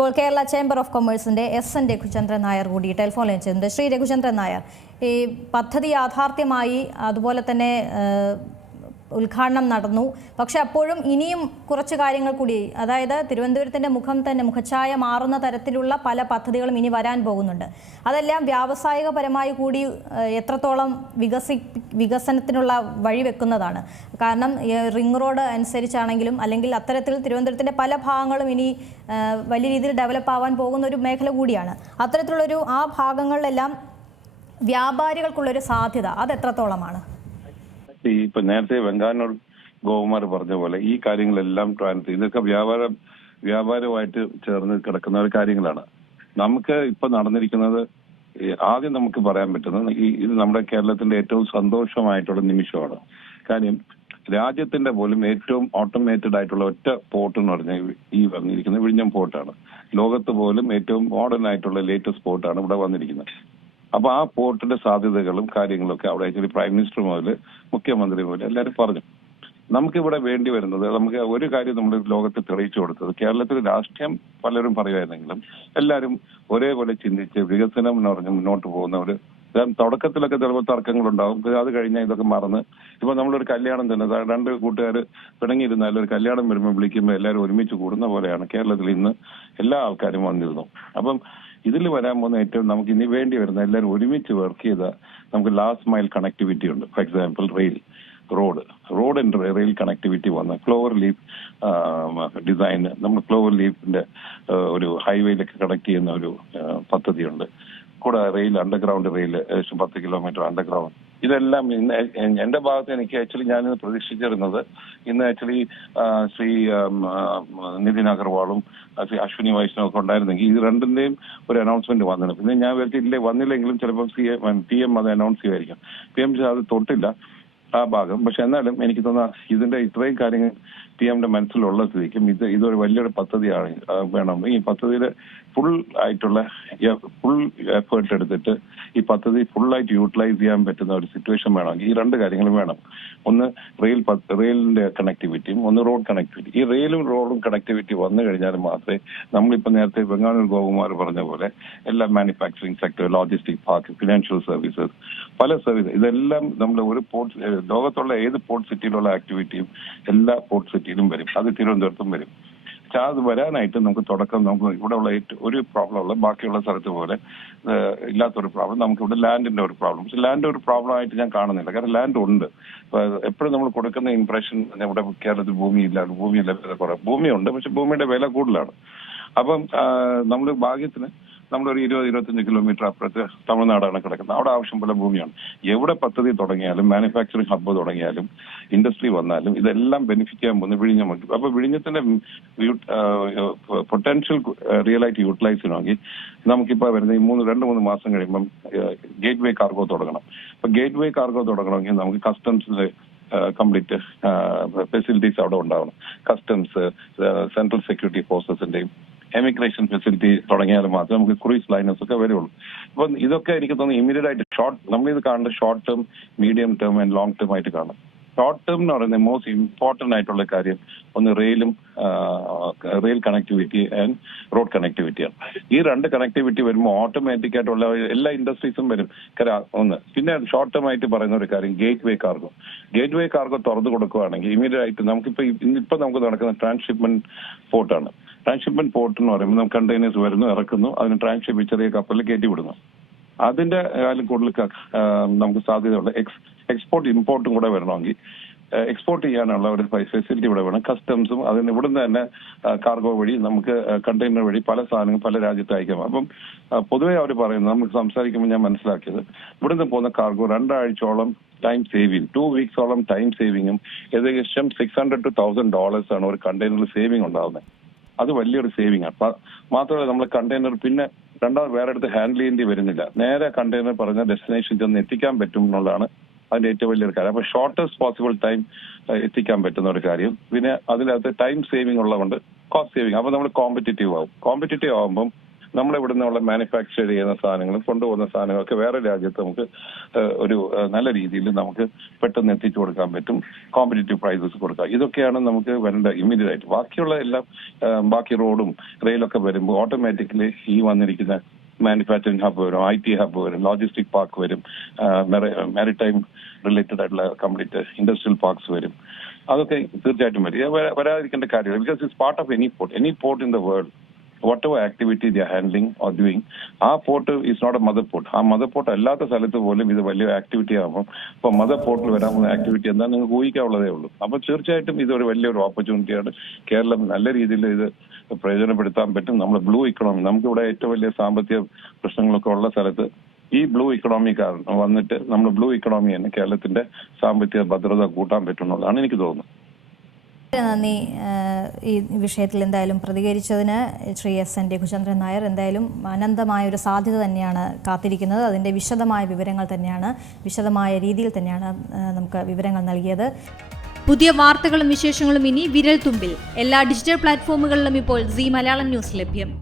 ഇപ്പോൾ Kerala chamber of കൊമേഴ്സിന്റെ SN Raghuchandran Nair കൂടി ടെലിഫോൺ ലൈൻ ചെയ്യുന്നുണ്ട്. ശ്രീ രഘുചന്ദ്രൻ നായർ, ഈ പദ്ധതി യാഥാർത്ഥ്യമായി, അതുപോലെ തന്നെ ഉദ്ഘാടനം നടന്നു. പക്ഷെ അപ്പോഴും ഇനിയും കുറച്ച് കാര്യങ്ങൾ കൂടി, അതായത് തിരുവനന്തപുരത്തിൻ്റെ മുഖച്ഛായ മാറുന്ന തരത്തിലുള്ള പല പദ്ധതികളും ഇനി വരാൻ പോകുന്നുണ്ട്. അതെല്ലാം വ്യാവസായികപരമായി കൂടി എത്രത്തോളം വികസനത്തിനുള്ള വഴിവെക്കുന്നതാണ്. കാരണം റിംഗ് റോഡ് അനുസരിച്ചാണെങ്കിലും അല്ലെങ്കിൽ അത്തരത്തിൽ തിരുവനന്തപുരത്തിൻ്റെ പല ഭാഗങ്ങളും ഇനി വലിയ രീതിയിൽ ഡെവലപ്പ് ആവാൻ പോകുന്ന ഒരു മേഖല കൂടിയാണ്. അത്തരത്തിലുള്ളൊരു ആ ഭാഗങ്ങളിലെല്ലാം വ്യാപാരികൾക്കുള്ളൊരു സാധ്യത അത് എത്രത്തോളമാണ്? ഇപ്പൊ നേരത്തെ വെങ്കാനൂർ ഗോകുമാർ പറഞ്ഞ പോലെ ഈ കാര്യങ്ങളെല്ലാം ഇതൊക്കെ വ്യാപാരമായിട്ട് ചേർന്ന് കിടക്കുന്ന ഒരു കാര്യങ്ങളാണ്. നമുക്ക് ഇപ്പൊ നടന്നിരിക്കുന്നത്, ആദ്യം നമുക്ക് പറയാൻ പറ്റുന്നത് ഇത് നമ്മുടെ കേരളത്തിന്റെ ഏറ്റവും സന്തോഷമായിട്ടുള്ള നിമിഷമാണ്. കാര്യം രാജ്യത്തിന്റെ പോലും ഏറ്റവും ഓട്ടോമേറ്റഡ് ആയിട്ടുള്ള ഒറ്റ പോർട്ട് എന്ന് പറഞ്ഞാൽ ഈ വന്നിരിക്കുന്നത് വിഴിഞ്ഞം പോർട്ടാണ്. ലോകത്ത് പോലും ഏറ്റവും മോഡേൺ ആയിട്ടുള്ള ലേറ്റസ്റ്റ് പോർട്ടാണ് ഇവിടെ വന്നിരിക്കുന്നത്. അപ്പൊ ആ പോർട്ടിന്റെ സാധ്യതകളും കാര്യങ്ങളൊക്കെ അവിടെ ആക്ച്വലി പ്രൈം മിനിസ്റ്റർ മുതൽ മുഖ്യമന്ത്രി മുതൽ എല്ലാവരും പറഞ്ഞു. നമുക്കിവിടെ വേണ്ടി വരുന്നത്, നമുക്ക് ഒരു കാര്യം നമ്മൾ ലോകത്ത് തെളിയിച്ചു കൊടുത്തത്, കേരളത്തിൽ രാഷ്ട്രീയം പലരും പറയുമായിരുന്നെങ്കിലും എല്ലാവരും ഒരേപോലെ ചിന്തിച്ച് വികസനം എന്ന് പറഞ്ഞ് മുന്നോട്ട് പോകുന്നവര്. തുടക്കത്തിലൊക്കെ ചിലപ്പോൾ തർക്കങ്ങളുണ്ടാവും, അത് കഴിഞ്ഞാൽ ഇതൊക്കെ മറന്ന് ഇപ്പൊ നമ്മളൊരു കല്യാണം തന്നെ, രണ്ട് കൂട്ടുകാർ പിണങ്ങിയിരുന്നാലും ഒരു കല്യാണം വരുമ്പോൾ വിളിക്കുമ്പോൾ എല്ലാവരും ഒരുമിച്ച് കൂടുന്ന പോലെയാണ് കേരളത്തിൽ ഇന്ന് എല്ലാ ആൾക്കാരും വന്നിരുന്നു. അപ്പം ഇതിൽ വരാൻ പോകുന്ന ഏറ്റവും നമുക്ക് ഇനി വേണ്ടി വരുന്ന എല്ലാവരും ഒരുമിച്ച് വർക്ക് ചെയ്ത നമുക്ക് ലാസ്റ്റ് മൈൽ കണക്ടിവിറ്റി ഉണ്ട്. For example road rail connectivity വന്ന ക്ലോവർ ലീഫ് ഡിസൈൻ, നമ്മൾ ക്ലോവർ ലീഫിന്റെ ഒരു ഹൈവേയിലൊക്കെ കണക്ട് ചെയ്യുന്ന ഒരു പദ്ധതിയുണ്ട്. കൂടെ അണ്ടർഗ്രൗണ്ട് റെയിൽ ഏകദേശം 10 കിലോമീറ്റർ അണ്ടർഗ്രൗണ്ട്. ഇതെല്ലാം ഇന്ന് എന്റെ ഭാഗത്ത് എനിക്ക് ആക്ച്വലി ഞാനിന്ന് പ്രതീക്ഷിച്ചിരുന്നത്, ഇന്ന് ആക്ച്വലി ശ്രീ നിതിൻ അഗർവാളും ശ്രീ അശ്വിനി വൈഷ്ണവും ഒക്കെ ഉണ്ടായിരുന്നെങ്കിൽ ഇത് രണ്ടിന്റെയും ഒരു അനൗൺസ്മെന്റ് വന്നിരുന്നു. പിന്നെ ഞാൻ വിചാരിച്ചില്ലേ വന്നില്ലെങ്കിലും ചിലപ്പോൾ PM അത് അനൗൺസ് ചെയ്യുമായിരിക്കും. PM അത് തൊട്ടില്ല ആ ഭാഗം. പക്ഷെ എന്നാലും എനിക്ക് തോന്നുന്ന ഇതിന്റെ ഇത്രയും കാര്യങ്ങൾ PMന്റെ മനസ്സിലുള്ള സ്ഥിതിക്കും ഇതൊരു വലിയൊരു പദ്ധതിയാണ് വേണം. ഈ പദ്ധതിയിൽ ഫുൾ എഫേർട്ട് എടുത്തിട്ട് ഈ പദ്ധതി ഫുള്ളായിട്ട് യൂട്ടിലൈസ് ചെയ്യാൻ പറ്റുന്ന ഒരു സിറ്റുവേഷൻ വേണമെങ്കിൽ ഈ രണ്ട് കാര്യങ്ങളും വേണം. ഒന്ന് റെയിലിന്റെ കണക്ടിവിറ്റിയും, ഒന്ന് റോഡ് കണക്ടിവിറ്റി. ഈ റെയിലും റോഡും കണക്ടിവിറ്റി വന്നു കഴിഞ്ഞാൽ മാത്രമേ നമ്മളിപ്പോൾ നേരത്തെ വെങ്ങാനൂർ ഗോകുമാർ പറഞ്ഞ പോലെ എല്ലാ manufacturing sector, logistic park, financial services, പല സർവീസ്, ഇതെല്ലാം നമ്മൾ ഒരു പോർട്ട്, ലോകത്തുള്ള ഏത് പോർട്ട് സിറ്റിയിലുള്ള ആക്ടിവിറ്റിയും എല്ലാ പോർട്ട് സിറ്റിയിലും വരും. അത് തിരുവനന്തപുരത്തും വരും. പക്ഷെ അത് വരാനായിട്ട് നമുക്ക് നമുക്ക് ഇവിടെ ഉള്ള ഒരു പ്രോബ്ലം ഉള്ള ബാക്കിയുള്ള സ്ഥലത്ത് പോലെ ഇല്ലാത്തൊരു പ്രോബ്ലം നമുക്കിവിടെ ലാൻഡിന്റെ ഒരു പ്രോബ്ലം. പക്ഷെ ലാൻഡ് ഒരു പ്രോബ്ലം ആയിട്ട് ഞാൻ കാണുന്നില്ല. കാരണം ലാൻഡ് ഉണ്ട്. എപ്പോഴും നമ്മൾ കൊടുക്കുന്ന ഇംപ്രഷൻ ഇവിടെ കേരളത്തിൽ ഭൂമിയില്ല കുറവ്. ഭൂമിയുണ്ട്, പക്ഷെ ഭൂമിയുടെ വില കൂടുതലാണ്. അപ്പം നമ്മൾ ഭാഗ്യത്തിന് നമ്മളൊരു 20-25 കിലോമീറ്റർ അപ്പുറത്ത് തമിഴ്നാടാണ് കിടക്കുന്നത്. അവിടെ ആവശ്യം പോലെ ഭൂമിയാണ്. എവിടെ പദ്ധതി തുടങ്ങിയാലും, മാനുഫാക്ചറിങ് ഹബ്ബ് തുടങ്ങിയാലും, ഇൻഡസ്ട്രി വന്നാലും ഇതെല്ലാം ബെനിഫിറ്റ് ചെയ്യാൻ പോകുന്നത് വിഴിഞ്ഞം. അപ്പൊ വിഴിഞ്ഞത്തിന്റെ പൊട്ടൻഷ്യൽ റിയലായിട്ട് യൂട്ടിലൈസ് ചെയ്യണമെങ്കിൽ നമുക്കിപ്പോ വരുന്ന ഈ 2-3 മാസം കഴിയുമ്പം ഗേറ്റ് വേ കാർഗോ തുടങ്ങണം. അപ്പൊ ഗേറ്റ് വേ കാർഗോ തുടങ്ങണമെങ്കിൽ നമുക്ക് കസ്റ്റംസിന്റെ കംപ്ലീറ്റ് ഫെസിലിറ്റീസ് അവിടെ ഉണ്ടാവണം. കസ്റ്റംസ്, സെൻട്രൽ സെക്യൂരിറ്റി ഫോഴ്സസിന്റെയും എമിഗ്രേഷൻ ഫെസിലിറ്റി തുടങ്ങിയാലും മാത്രമേ നമുക്ക് ക്രൂയിസ് ലൈനേഴ്സ് ഒക്കെ വരുള്ളൂ. അപ്പൊ ഇതൊക്കെ എനിക്ക് തോന്നുന്നു ഇമ്മീഡിയറ്റ് ആയിട്ട് നമ്മളിത് കാണേണ്ട short term, medium term and long term ആയിട്ട് കാണും. ഷോർട്ട് ടേം എന്ന് പറയുന്നത് മോസ്റ്റ് ഇമ്പോർട്ടന്റ് ആയിട്ടുള്ള കാര്യം ഒന്ന് റെയിൽ കണക്ടിവിറ്റി ആൻഡ് റോഡ് കണക്ടിവിറ്റിയാണ്. ഈ രണ്ട് കണക്ടിവിറ്റി വരുമ്പോൾ ഓട്ടോമാറ്റിക് ആയിട്ടുള്ള എല്ലാ ഇൻഡസ്ട്രീസും വരും. ഒന്ന് പിന്നെ ഷോർട്ട് ടേം ആയിട്ട് പറയുന്ന ഒരു കാര്യം ഗേറ്റ് വേ കാർഗോ തുറന്നു കൊടുക്കുകയാണെങ്കിൽ ഇമ്മീഡിയറ്റ് ആയിട്ട് ഇന്നിപ്പോ നമുക്ക് നടക്കുന്ന ട്രാൻസ്ഷിപ്മെന്റ് പോർട്ടാണ്. ട്രാൻസ്ഷിപ്മെന്റ് പോർട്ട് എന്ന് പറയുമ്പോൾ നമുക്ക് കണ്ടെയ്നേഴ്സ് വരുന്നു, ഇറക്കുന്നു, അതിന് ട്രാൻസ്ഷിപ്പ് ചെറിയ കപ്പലിൽ കയറ്റി വിടുന്നു. അതിന്റെ കാര്യം കൂടുതൽ നമുക്ക് സാധ്യതയുള്ള എക്സ്പോർട്ട് ഇമ്പോർട്ടും കൂടെ വരണമെങ്കിൽ എക്സ്പോർട്ട് ചെയ്യാനുള്ള ഒരു ഫെസിലിറ്റി ഇവിടെ വേണം. കസ്റ്റംസും അതിന് ഇവിടുന്ന് തന്നെ കാർഗോ വഴി നമുക്ക് കണ്ടെയ്നർ വഴി പല സാധനങ്ങളും പല രാജ്യത്ത് അയക്കാം. അപ്പം പൊതുവെ അവർ പറയുന്നത്, നമുക്ക് സംസാരിക്കുമ്പോൾ ഞാൻ മനസ്സിലാക്കിയത്, ഇവിടുന്ന് പോകുന്ന കാർഗോ 2 ആഴ്ചയോളം ടൈം സേവിങ്, 2 വീക്സോളം ടൈം സേവിങ്ങും ഏകദേശം $600 to $1,000 ആണ് ഒരു കണ്ടെയ്നറിൽ സേവിങ് ഉണ്ടാകുന്നത്. അത് വലിയൊരു സേവിങ് ആണ്. മാത്രമല്ല നമ്മൾ കണ്ടെയ്നർ പിന്നെ രണ്ടാമത് വേറെ അടുത്ത് ഹാൻഡിൽ ചെയ്യേണ്ടി വരുന്നില്ല. നേരെ കണ്ടെയ്നർ പറഞ്ഞ ഡെസ്റ്റിനേഷൻ ചെന്ന് എത്തിക്കാൻ പറ്റും എന്നുള്ളതാണ് അതിന്റെ ഏറ്റവും വലിയൊരു കാര്യം. അപ്പൊ ഷോർട്ടസ്റ്റ് പോസിബിൾ ടൈം എത്തിക്കാൻ പറ്റുന്ന ഒരു കാര്യം. പിന്നെ അതിനകത്ത് ടൈം സേവിങ് ഉള്ളതുകൊണ്ട് കോസ്റ്റ് സേവിങ്. അപ്പൊ നമ്മൾ കോമ്പറ്റീറ്റീവ് ആകുമ്പം നമ്മുടെ ഇവിടെ നിന്നുള്ള മാനുഫാക്ചർ ചെയ്യുന്ന സാധനങ്ങളും കൊണ്ടുപോകുന്ന സാധനങ്ങളൊക്കെ വേറെ രാജ്യത്ത് നമുക്ക് ഒരു നല്ല രീതിയിൽ നമുക്ക് പെട്ടെന്ന് എത്തിച്ചു കൊടുക്കാൻ പറ്റും, കോമ്പറ്റീറ്റീവ് പ്രൈസസ് കൊടുക്കാം. ഇതൊക്കെയാണ് നമുക്ക് വരേണ്ട ഇമ്മീഡിയറ്റ് ആയിട്ട്. ബാക്കിയുള്ള എല്ലാം ബാക്കി റോഡും റെയിലൊക്കെ വരുമ്പോൾ ഓട്ടോമാറ്റിക്കലി ഈ വന്നിരിക്കുന്ന മാനുഫാക്ചറിംഗ് ഹബ്ബ് വരും, IT ഹബ്ബ് വരും, ലോജിസ്റ്റിക് പാർക്ക് വരും, മാരിടൈം റിലേറ്റഡ് ആയിട്ടുള്ള കംപ്ലീറ്റ് ഇൻഡസ്ട്രിയൽ പാർക്സ് വരും. അതൊക്കെ തീർച്ചയായിട്ടും വരും. വരാതിരിക്കേണ്ട കാര്യമില്ല. Because it's part of any port in the world. whatever activity they are handling or doing, ആ port is not a mother port. ആ മദർ പോർട്ട് അല്ലാത്ത സ്ഥലത്ത് പോലും ഇത് വലിയ ആക്ടിവിറ്റി ആകുമ്പോൾ ഇപ്പൊ മദർ പോർട്ടിൽ വരാൻ പോകുന്ന ആക്ടിവിറ്റി എന്താ നിങ്ങൾക്ക് ഊഹിക്കാവുള്ളതേ ഉള്ളൂ. അപ്പൊ തീർച്ചയായിട്ടും ഇതൊരു വലിയൊരു ഓപ്പർച്യൂണിറ്റിയാണ്. കേരളം നല്ല രീതിയിൽ ഇത് പ്രയോജനപ്പെടുത്താൻ പറ്റും. നമ്മുടെ ബ്ലൂ ഇക്കണോമി, നമുക്കിവിടെ ഏറ്റവും വലിയ സാമ്പത്തിക പ്രശ്നങ്ങളൊക്കെ ഉള്ള സ്ഥലത്ത് ഈ ബ്ലൂ ഇക്കണോമി കാരണം വന്നിട്ട് നമ്മൾ ബ്ലൂ ഇക്കണോമി തന്നെ കേരളത്തിന്റെ സാമ്പത്തിക ഭദ്രത കൂട്ടാൻ പറ്റുന്നതാണ് എനിക്ക് തോന്നുന്നത്. നന്ദി ഈ വിഷയത്തിൽ എന്തായാലും പ്രതികരിച്ചതിന് ശ്രീ SN രഘുചന്ദ്രൻ നായർ. എന്തായാലും അനന്തമായ ഒരു സാധ്യത തന്നെയാണ് കാത്തിരിക്കുന്നത്. അതിൻ്റെ വിശദമായ വിവരങ്ങൾ തന്നെയാണ്, വിശദമായ രീതിയിൽ തന്നെയാണ് നമുക്ക് വിവരങ്ങൾ നൽകിയത്. പുതിയ വാർത്തകളും വിശേഷങ്ങളും ഇനി വിരൽ തുമ്പിൽ. എല്ലാ ഡിജിറ്റൽ പ്ലാറ്റ്ഫോമുകളിലും ഇപ്പോൾ സീ മലയാളം ന്യൂസ് ലഭ്യം.